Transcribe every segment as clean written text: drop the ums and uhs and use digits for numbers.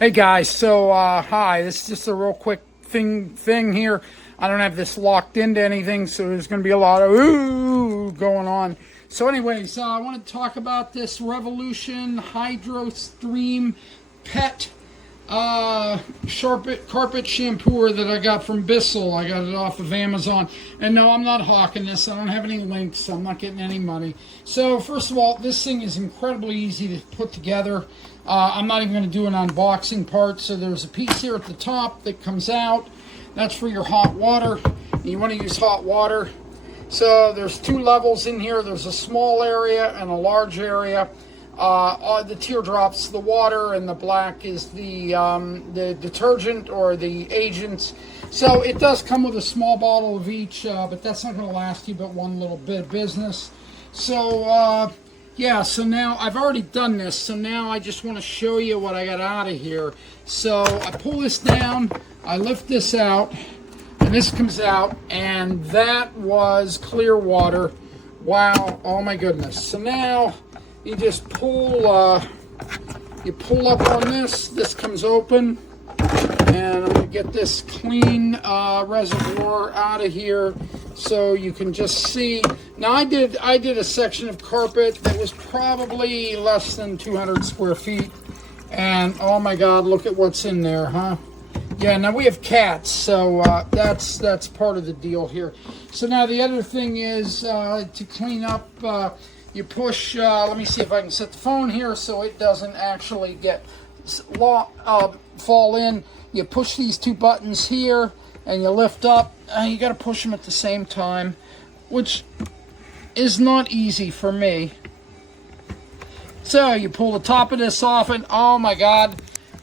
Hey guys, so hi, this is just a real quick thing here. I don't have this locked into anything, so there's going to be a lot of ooh going on. So anyways, I want to talk about this Revolution HydroSteam Pet carpet shampooer that I got from Bissell. I got it off of Amazon. And no, I'm not hawking this. I don't have any links. I'm not getting any money. So first of all, this thing is incredibly easy to put together. I'm not even going to do an unboxing part. So there's a piece here at the top that comes out. That's for your hot water. You want to use hot water. So there's two levels in here. There's a small area and a large area. The teardrops, the water, and the black is the detergent or the agents. So it does come with a small bottle of each, but that's not going to last you but one little bit of business. So yeah, so now I've already done this, so now I just want to show you what I got out of here. So I pull this down, I lift this out, and this comes out, and that was clear water. Wow, oh my goodness. So now you just pull up on this comes open, and I'm going to get this clean reservoir out of here so you can just see. Now I did a section of carpet that was probably less than 200 square feet, and oh my god, look at what's in there, huh? Yeah, now we have cats, so that's part of the deal here. So now the other thing is to clean up, you push, let me see if I can set the phone here so it doesn't actually get fall in. You push these two buttons here and you lift up, and you got to push them at the same time, which is not easy for me. So you pull the top of this off, and oh my god,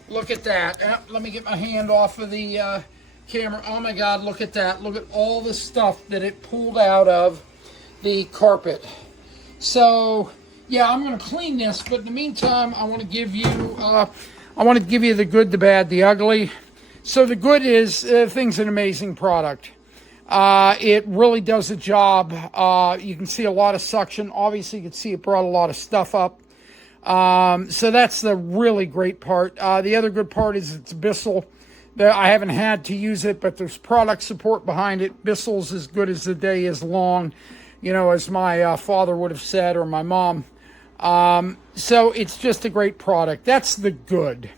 look at that. Let me get my hand off of the camera. Oh my god, look at that. Look at all the stuff that it pulled out of the carpet. So yeah, I'm going to clean this, but in the meantime, I want to give you the good, the bad, the ugly. So the good is, thing's an amazing product. It really does the job. You can see a lot of suction. Obviously, you can see it brought a lot of stuff up. So that's the really great part. The other good part is it's Bissell. I haven't had to use it, but there's product support behind it. Bissell's as good as the day is long, you know, as my father would have said, or my mom. So it's just a great product. That's the good.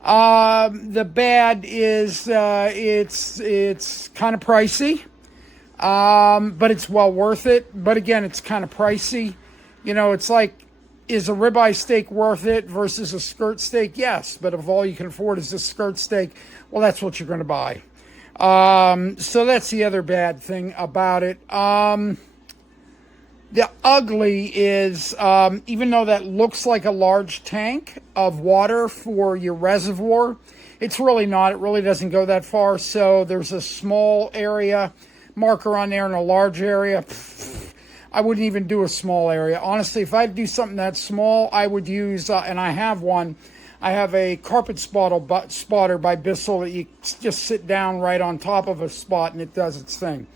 The bad is it's kind of pricey, but it's well worth it. But again, it's kind of pricey. You know, it's like, is a ribeye steak worth it versus a skirt steak? Yes, but if all you can afford is a skirt steak, well, that's what you're going to buy. So that's the other bad thing about it. The ugly is, even though that looks like a large tank of water for your reservoir, it's really not. It really doesn't go that far. So there's a small area marker on there and a large area. I wouldn't even do a small area. Honestly, if I'd do something that small, I would use, and I have one, I have a carpet spotter by Bissell that you just sit down right on top of a spot and it does its thing.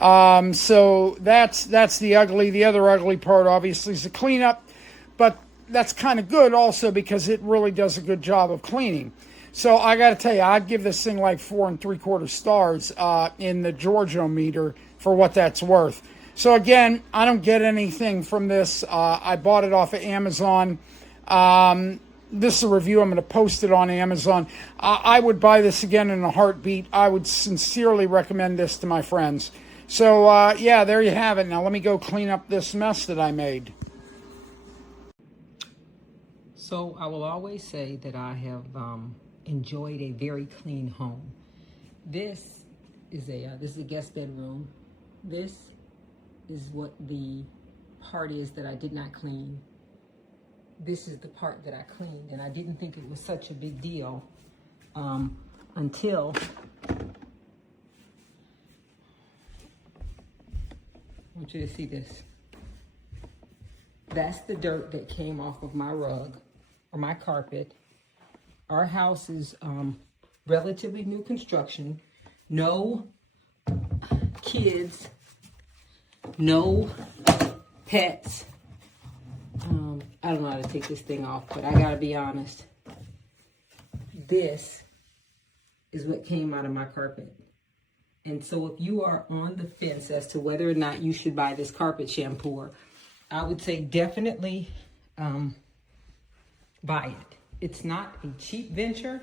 So that's the ugly. The other ugly part, obviously, is the cleanup, but that's kind of good also because it really does a good job of cleaning. So I got to tell you, I'd give this thing like 4 3/4 stars in the Georgiometer for what that's worth. So again, I don't get anything from this. I bought it off of Amazon. This is a review. I'm going to post it on Amazon. I would buy this again in a heartbeat. I would sincerely recommend this to my friends. So yeah, there you have it. Now let me go clean up this mess that I made. So I will always say that I have enjoyed a very clean home. This is a guest bedroom. This is what the part is that I did not clean. This is the part that I cleaned, and I didn't think it was such a big deal until I want you to see this. That's the dirt that came off of my rug or my carpet. Our house is relatively new construction. No kids, no pets. I don't know how to take this thing off, but I gotta be honest. this is what came out of my carpet. And so if you are on the fence as to whether or not you should buy this carpet shampooer, I would say definitely buy it. It's not a cheap venture,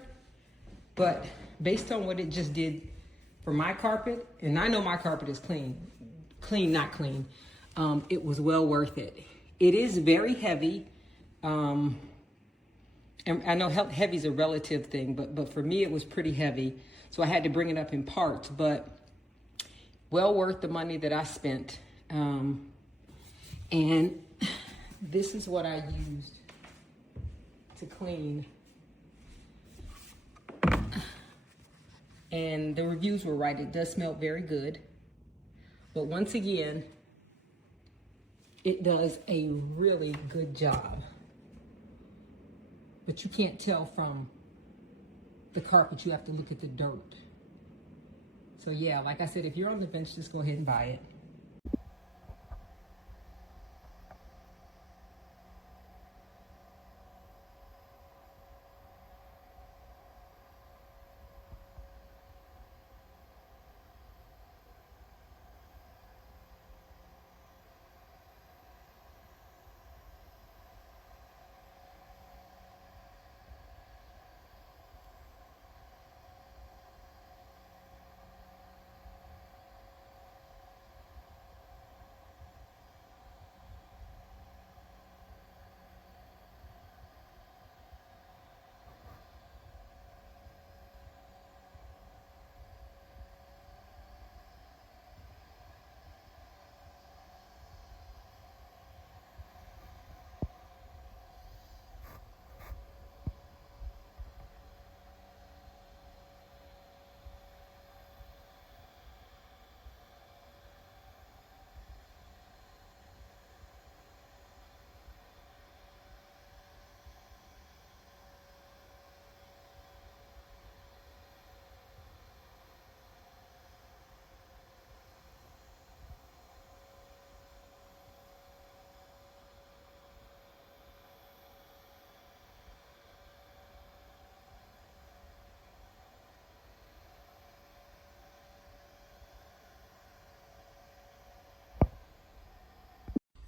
but based on what it just did for my carpet, and I know my carpet is clean, not clean, it was well worth it. It is very heavy. And I know heavy is a relative thing, but for me it was pretty heavy. So I had to bring it up in parts, but well worth the money that I spent. And this is what I used to clean. And the reviews were right. It does smell very good. But once again, it does a really good job. But you can't tell from the carpet. You have to look at the dirt. So yeah, like I said, if you're on the bench, just go ahead and buy it.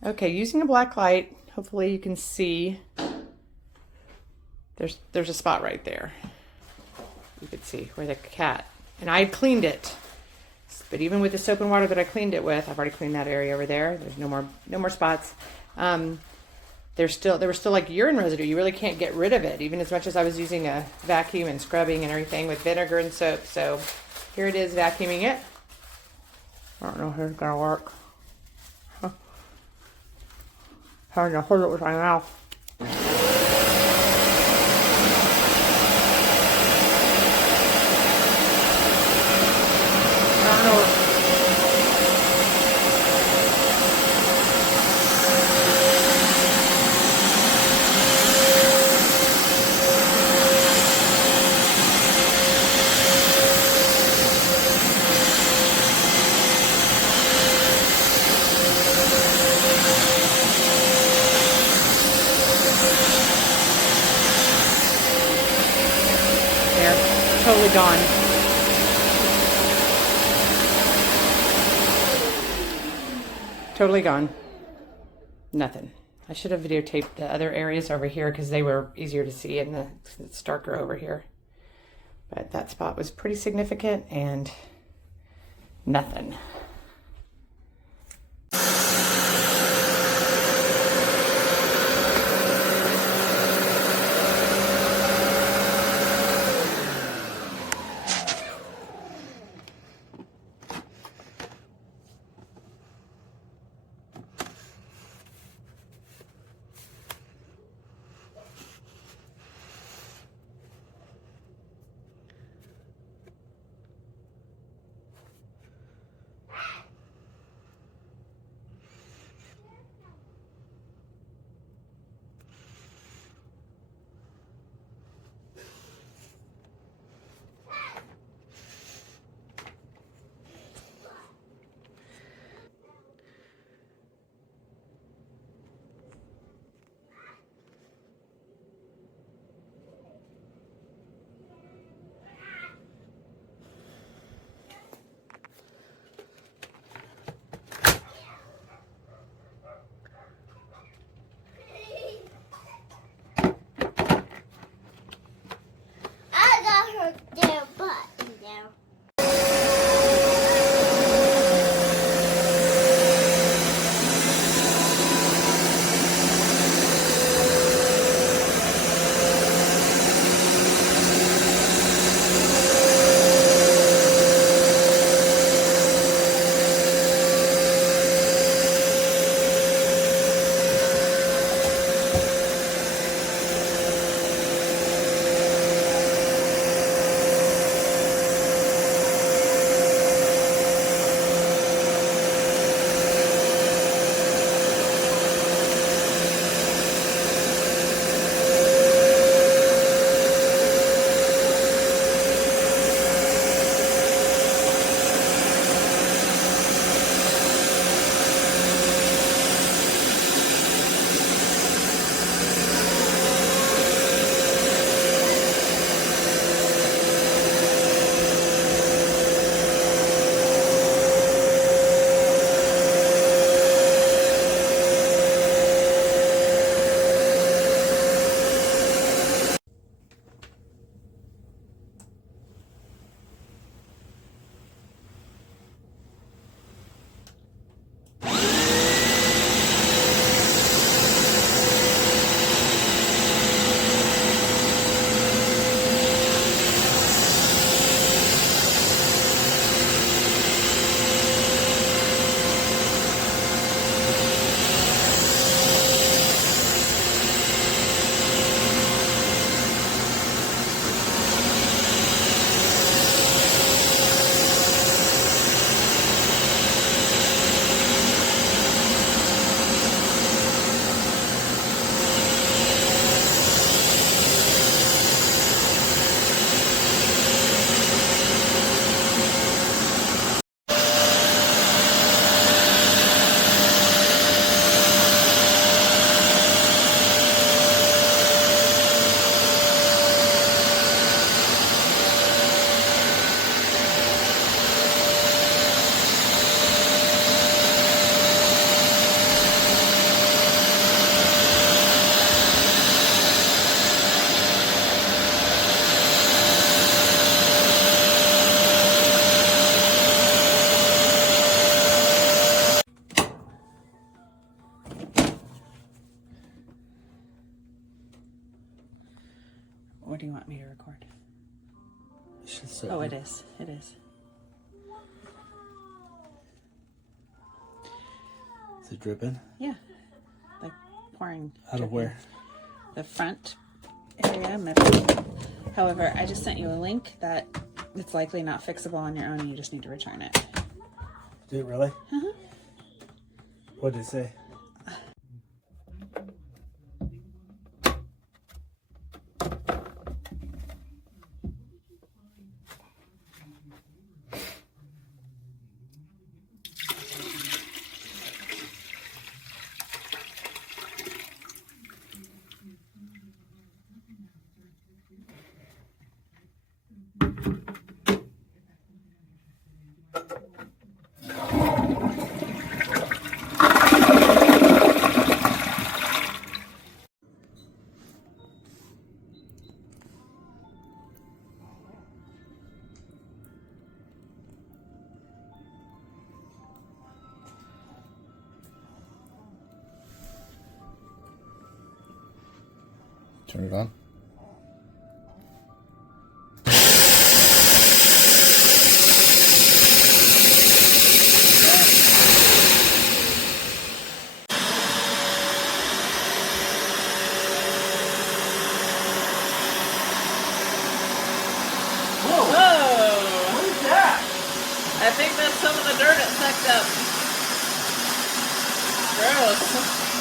Okay, using a black light, hopefully you can see there's a spot right there. You could see where the cat, and I had cleaned it. But even with the soap and water that I cleaned it with, I've already cleaned that area over there. There's no more spots. There was still like urine residue. You really can't get rid of it, even as much as I was using a vacuum and scrubbing and everything with vinegar and soap. So here it is, vacuuming it. I don't know if it's gonna work. Trying to hold it with my mouth. I don't know. Totally gone. Totally gone. Nothing. I should have videotaped the other areas over here because they were easier to see and it's darker over here. But that spot was pretty significant and nothing. want me to record? Should say Oh, it is. It is. Is it dripping? Yeah. Like pouring. Out of where? The front area, middle. However, I just sent you a link that it's likely not fixable on your own and you just need to return it. Did it really? What did it say? Turn it on. What is that? I think that's some of the dirt it sucked up. Gross.